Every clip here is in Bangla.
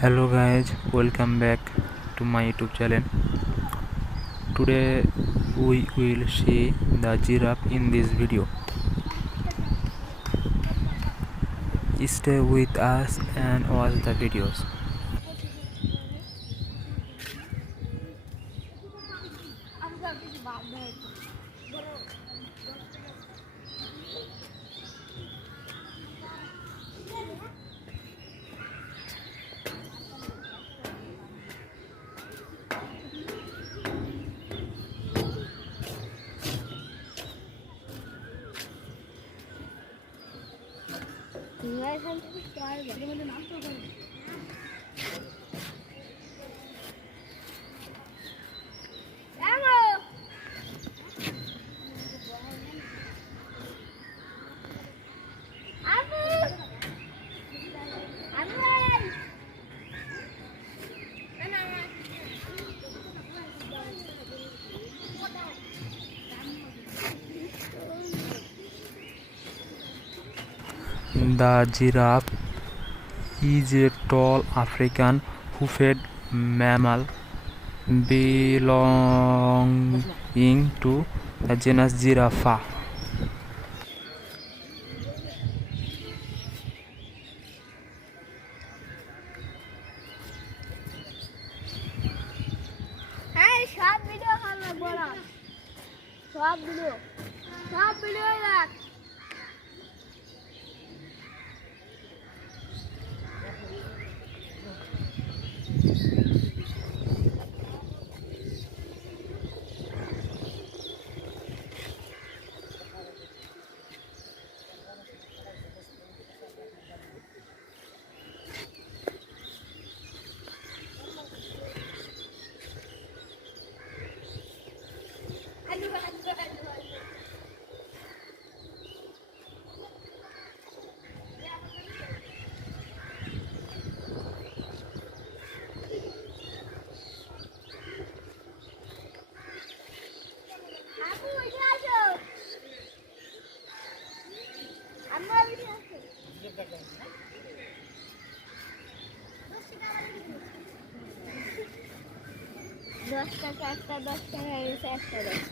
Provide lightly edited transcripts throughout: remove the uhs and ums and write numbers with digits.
Hello guys, welcome back to my YouTube channel. Today we will see the giraffe in this video. Stay with us and watch the videos. The giraffe is a tall African hoofed mammal belonging to the genus Giraffa. সব ভিডিও দেখ দশ টাকা একটা 10 টাকা এসে একটা দেয়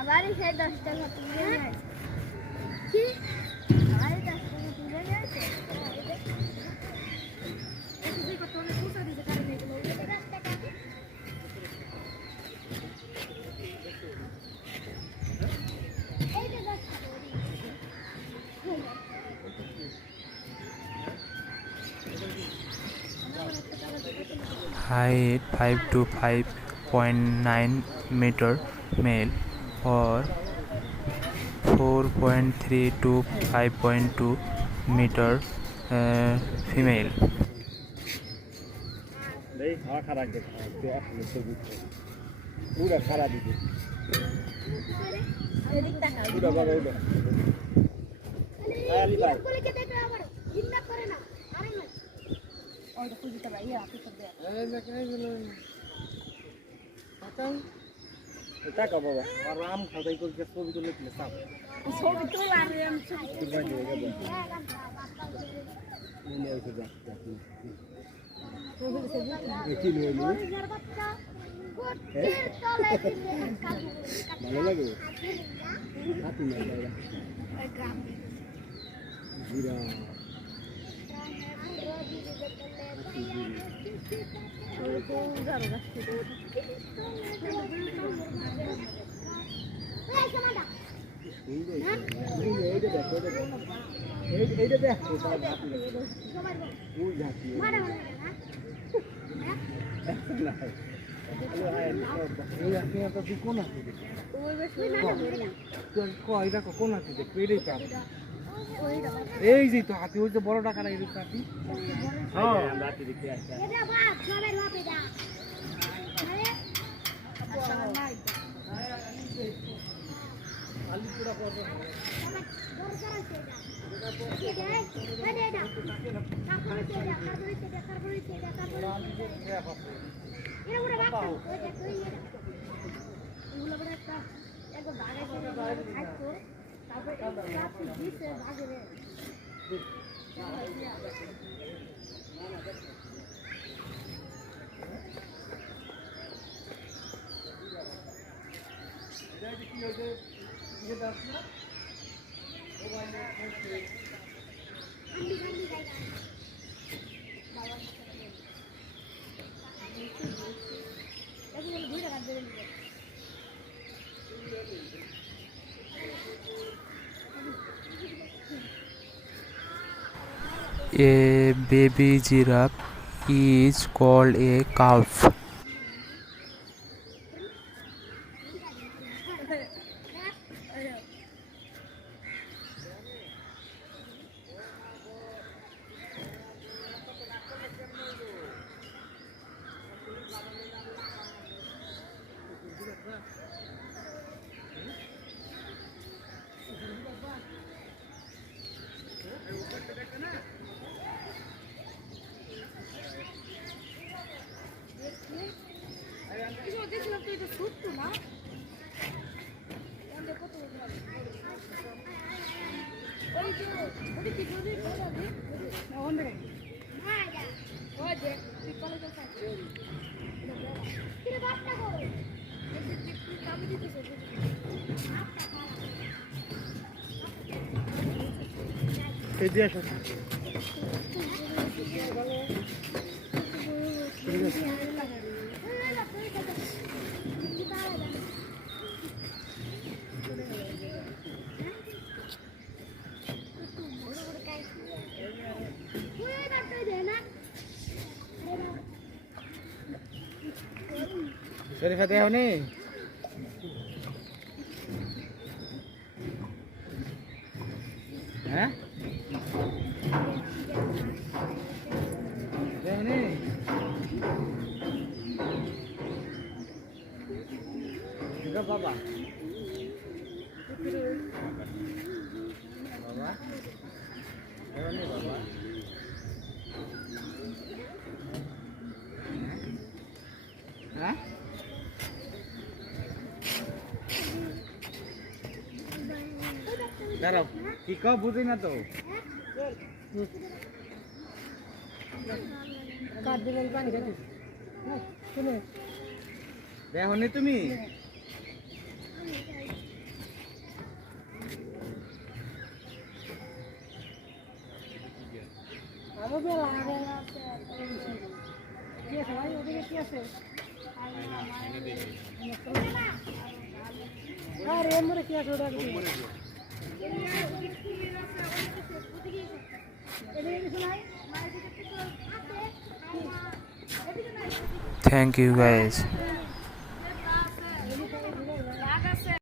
আবার সেই 10 টাকা তুলে নেয় কি আবার 10 টাকা তুলে নেয় Height 5 to 5.9 meter male or 4.3 to 5.2 meter female. টাকা বাবা আরাম খাতাই করে ছবি তুলে দিলে সাপ ছবি তুলে আমি কি নিয়ে ভালো লাগে হাতি না জিরা এই যে তো হাতি ওই যে বড় টাকা এই হাতি হ্যাঁ রাতে দেখতে আসছে একবার বাঘে খাইতো তারপর এই গাছে দিছে বাঘে রে A baby giraffe is called a calf. দেখছিলাম তো এটা ছোট্ট না ওই যে ওটা কি যদি বলা দিই ওখান থেকে ওই যে তুই কলেজে যাচ্ছিস কিরে বাচ্চা করো আমি দিতেছি এই দিয়ে আসো শরীফা দেহ নেই হ্যাঁ দেহ নেই বাবা বাবা দেহ নেই বাবা হ্যাঁ দাঁড়াও কি কও বুঝি না তো কাট দিলেন পানি খাচ্ছি শুনে দেখো নি তুমি আরো বেলা আছে কি আছে ভাই ওদিকে কি আছে আরে এমরে কি আছে ওটা কি Thank you guys.